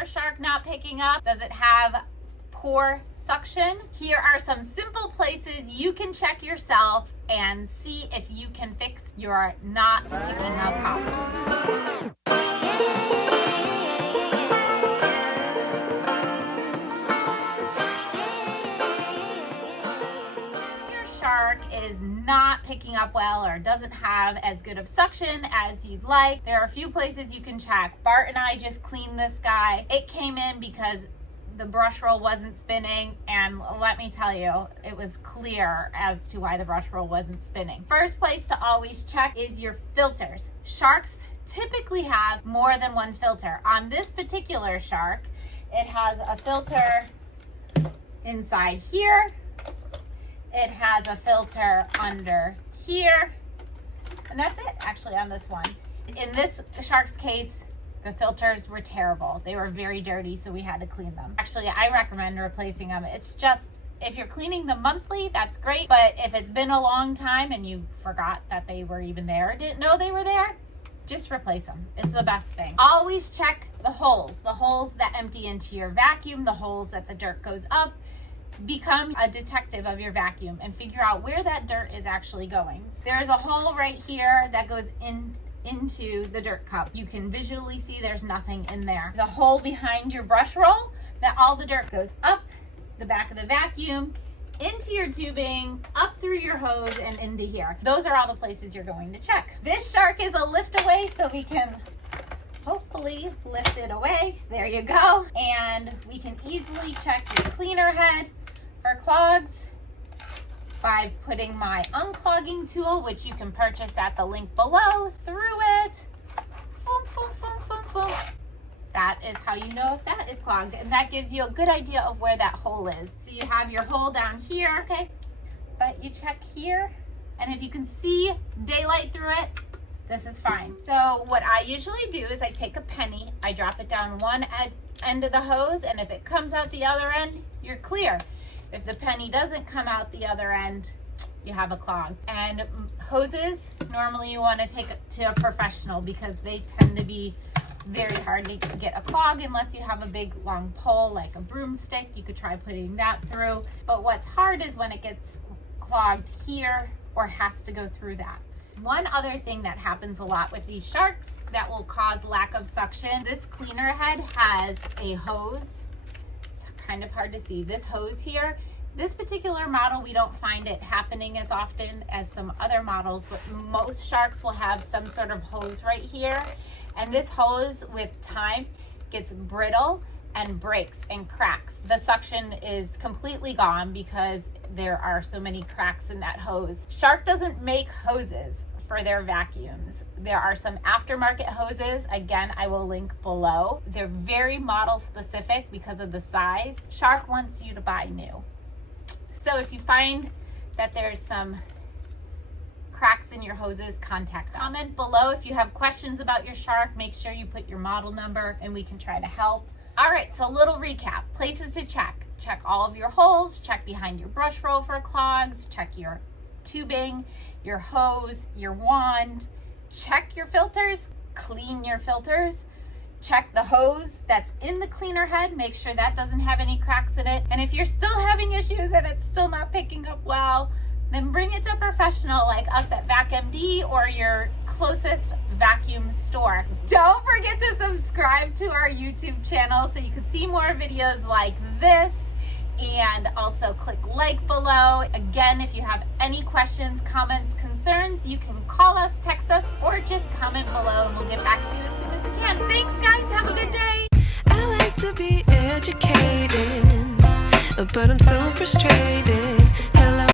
your shark not picking up? Does it have poor suction? Here are some simple places you can check yourself and see if you can fix your not picking up problems. Shark is not picking up well or doesn't have as good of suction as you'd like, there are a few places you can check. Bart and I just cleaned this guy. It came in because the brush roll wasn't spinning, and let me tell you, it was clear as to why the brush roll wasn't spinning. First place to always check is your filters. Sharks typically have more than one filter. On this particular shark, it has a filter inside here. It has a filter under here, and that's it actually on this one. In this shark's case, the filters were terrible. They were very dirty, so we had to clean them. Actually, I recommend replacing them. It's just, if you're cleaning them monthly, that's great, but if it's been a long time and you forgot that they were even there, didn't know they were there, just replace them. It's the best thing. Always check the holes that empty into your vacuum, the holes that the dirt goes up. Become a detective of your vacuum and figure out where that dirt is actually going. There's a hole right here that goes into the dirt cup. You can visually see there's nothing in there. There's a hole behind your brush roll that all the dirt goes up the back of the vacuum, into your tubing, up through your hose, and into here. Those are all the places you're going to check. This shark is a lift away, so we can hopefully lift it away. There you go. And we can easily check your cleaner head for clogs by putting my unclogging tool, which you can purchase at the link below, through it. Boom, boom, boom, boom, boom. That is how you know if that is clogged, and that gives you a good idea of where that hole is. So you have your hole down here, okay? But you check here, and if you can see daylight through it, this is fine. So what I usually do is I take a penny, I drop it down one end of the hose, and if it comes out the other end, you're clear. If the penny doesn't come out the other end, you have a clog. And hoses, normally you want to take it to a professional because they tend to be very hard to get a clog unless you have a big long pole like a broomstick. You could try putting that through. But what's hard is when it gets clogged here or has to go through that. One other thing that happens a lot with these sharks that will cause lack of suction, this cleaner head has a hose. It's kind of hard to see. This hose here, this particular model, we don't find it happening as often as some other models, but most sharks will have some sort of hose right here. And this hose with time gets brittle and breaks and cracks. The suction is completely gone because there are so many cracks in that hose. Shark doesn't make hoses for their vacuums. There are some aftermarket hoses. Again, I will link below. They're very model specific because of the size. Shark wants you to buy new. So if you find that there's some cracks in your hoses, contact us. Comment below if you have questions about your shark. Make sure you put your model number and we can try to help. All right, so a little recap. Places to check. Check all of your holes, check behind your brush roll for clogs, check your tubing, your hose, your wand, check your filters, clean your filters, check the hose that's in the cleaner head, make sure that doesn't have any cracks in it. And if you're still having issues and it's still not picking up well, then bring it to a professional like us at VacMD or your closest vacuum store. Don't forget to subscribe to our YouTube channel so you can see more videos like this, and also click like below. Again, if you have any questions, comments, concerns, you can call us, text us, or just comment below and we'll get back to you as soon as we can. Thanks guys, have a good day. I like to be educated, but I'm so frustrated.